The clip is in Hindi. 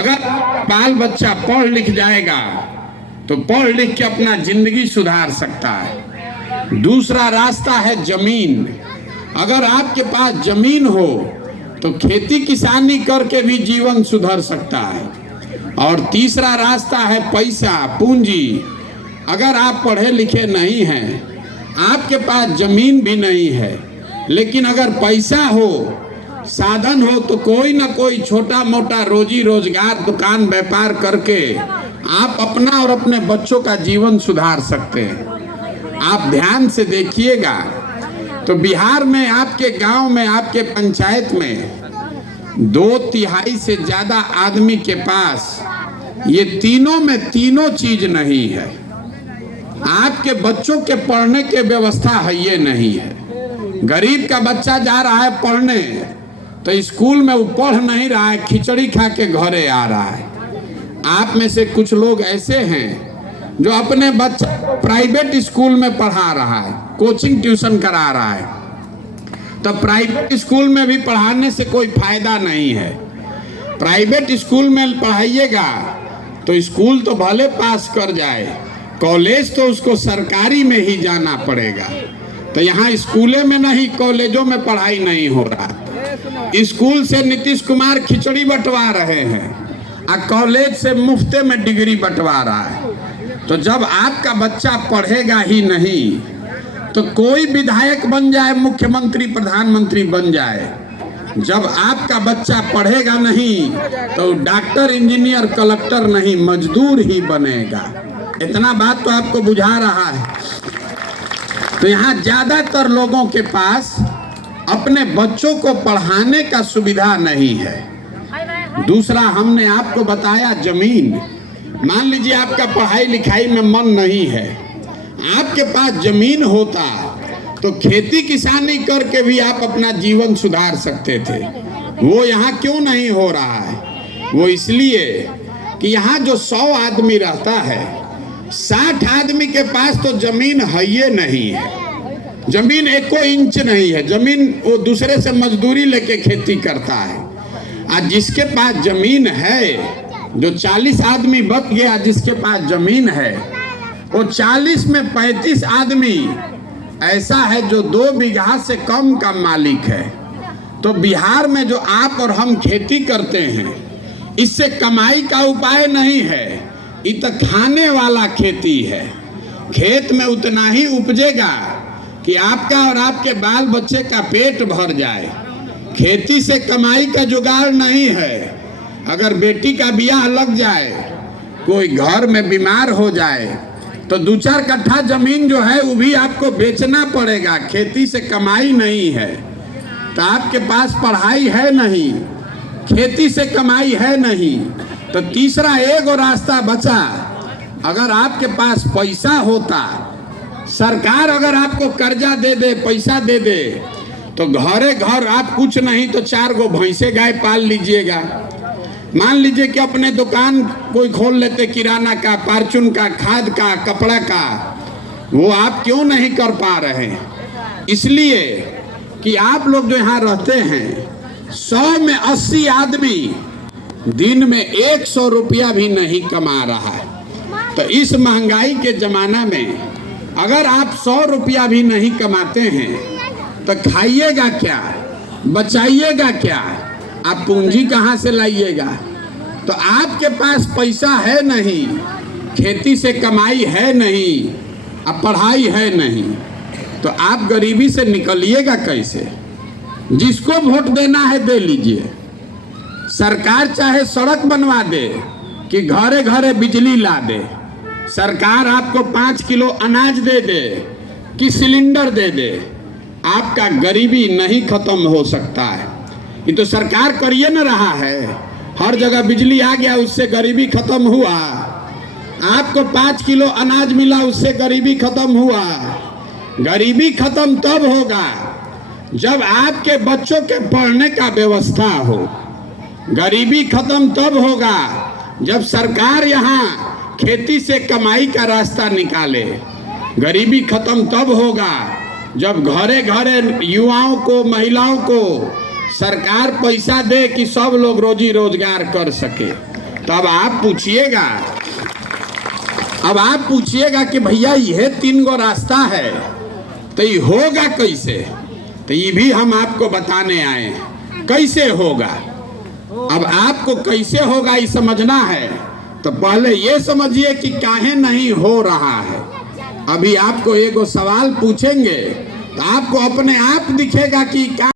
अगर बाल बच्चा पढ़ लिख जाएगा तो पढ़ लिख के अपना जिंदगी सुधार सकता है। दूसरा रास्ता है जमीन। अगर आपके पास जमीन हो तो खेती किसानी करके भी जीवन सुधर सकता है। और तीसरा रास्ता है पैसा, पूंजी। अगर आप पढ़े लिखे नहीं हैं, आपके पास जमीन भी नहीं है, लेकिन अगर पैसा हो, साधन हो, तो कोई ना कोई छोटा मोटा रोजी रोजगार, दुकान व्यापार करके आप अपना और अपने बच्चों का जीवन सुधार सकते हैं। आप ध्यान से देखिएगा तो बिहार में, आपके गांव में, आपके पंचायत में 2/3 से ज्यादा आदमी के पास ये तीनों में तीनों चीज नहीं है। आपके बच्चों के पढ़ने के व्यवस्था है ये नहीं है। गरीब का बच्चा जा रहा है पढ़ने तो स्कूल में वो पढ़ नहीं रहा है, खिचड़ी खा के घरे आ रहा है। आप में से कुछ लोग ऐसे हैं जो अपने बच्चे प्राइवेट स्कूल में पढ़ा रहा है, कोचिंग ट्यूशन करा रहा है। तो प्राइवेट स्कूल में भी पढ़ाने से कोई फायदा नहीं है। प्राइवेट स्कूल में पढ़ाइएगा तो स्कूल तो भले पास कर जाए, कॉलेज तो उसको सरकारी में ही जाना पड़ेगा। तो यहाँ स्कूलों में नहीं, कॉलेजों में पढ़ाई नहीं हो रहा। स्कूल से नीतीश कुमार खिचड़ी बंटवा रहे हैं और कॉलेज से मुफ्ते में डिग्री बंटवा रहा है। तो जब आपका बच्चा पढ़ेगा ही नहीं तो कोई विधायक बन जाए, मुख्यमंत्री, प्रधानमंत्री बन जाए, जब आपका बच्चा पढ़ेगा नहीं तो डॉक्टर, इंजीनियर, कलेक्टर नहीं, मजदूर ही बनेगा। इतना बात तो आपको बुझा रहा है। तो यहाँ ज्यादातर लोगों के पास अपने बच्चों को पढ़ाने का सुविधा नहीं है। दूसरा हमने आपको बताया जमीन। मान लीजिए आपका पढ़ाई लिखाई में मन नहीं है, आपके पास जमीन होता तो खेती किसानी करके भी आप अपना जीवन सुधार सकते थे। वो यहाँ क्यों नहीं हो रहा है? वो इसलिए कि यहाँ जो 100 आदमी रहता है, 60 आदमी के पास तो जमीन है ही नहीं है। जमीन 1 इंच नहीं है। जमीन वो दूसरे से मजदूरी लेके खेती करता है। आज जिसके पास जमीन है, जो 40 आदमी बच गया जिसके पास जमीन है, वो 40 में 35 आदमी ऐसा है जो 2 बीघा से कम का मालिक है। तो बिहार में जो आप और हम खेती करते हैं, इससे कमाई का उपाय नहीं है, ये तो खाने वाला खेती है। खेत में उतना ही उपजेगा कि आपका और आपके बाल बच्चे का पेट भर जाए। खेती से कमाई का जुगाड़ नहीं है। अगर बेटी का ब्याह लग जाए, कोई घर में बीमार हो जाए, तो 2-4 कट्ठा जमीन जो है वो भी आपको बेचना पड़ेगा। खेती से कमाई नहीं है। तो आपके पास पढ़ाई है नहीं, खेती से कमाई है नहीं, तो तीसरा एक और रास्ता बचा। अगर आपके पास पैसा होता, सरकार अगर आपको कर्जा दे दे, पैसा दे दे, तो घरे घर आप कुछ नहीं तो 4 गो भैंसे गाय पाल लीजिएगा। मान लीजिए कि अपने दुकान कोई खोल लेते, किराना का, फार्चून का, खाद का, कपड़ा का। वो आप क्यों नहीं कर पा रहे हैं? इसलिए कि आप लोग जो यहाँ रहते हैं, 100 में 80 आदमी दिन में 100 रुपया भी नहीं कमा रहा है। तो इस महंगाई के जमाना में अगर आप 100 रुपया भी नहीं कमाते हैं तो खाइएगा क्या, बचाइएगा क्या? आप पूंजी कहाँ से लाइएगा? तो आपके पास पैसा है नहीं, खेती से कमाई है नहीं, अब पढ़ाई है नहीं, तो आप गरीबी से निकलिएगा कैसे? जिसको वोट देना है दे लीजिए। सरकार चाहे सड़क बनवा दे कि घरे घरे बिजली ला दे, सरकार आपको 5 किलो अनाज दे दे कि सिलेंडर दे दे, आपका गरीबी नहीं खत्म हो सकता है। ये तो सरकार करिए न रहा है। हर जगह बिजली आ गया, उससे गरीबी खत्म हुआ। आपको 5 किलो अनाज मिला, उससे गरीबी खत्म हुआ। गरीबी खत्म तब होगा जब आपके बच्चों के पढ़ने का व्यवस्था हो। गरीबी खत्म तब होगा जब सरकार यहाँ खेती से कमाई का रास्ता निकाले। गरीबी खत्म तब होगा जब घरे घरे युवाओं को, महिलाओं को सरकार पैसा दे कि सब लोग रोजी रोजगार कर सके। तो अब आप पूछिएगा कि भैया यह 3 गो रास्ता है तो ये होगा कैसे। तो ये भी हम आपको बताने आए हैं कैसे होगा। अब आपको कैसे होगा ये समझना है तो पहले ये समझिए कि काहे नहीं हो रहा है। अभी आपको एक सवाल पूछेंगे तो आपको अपने आप दिखेगा कि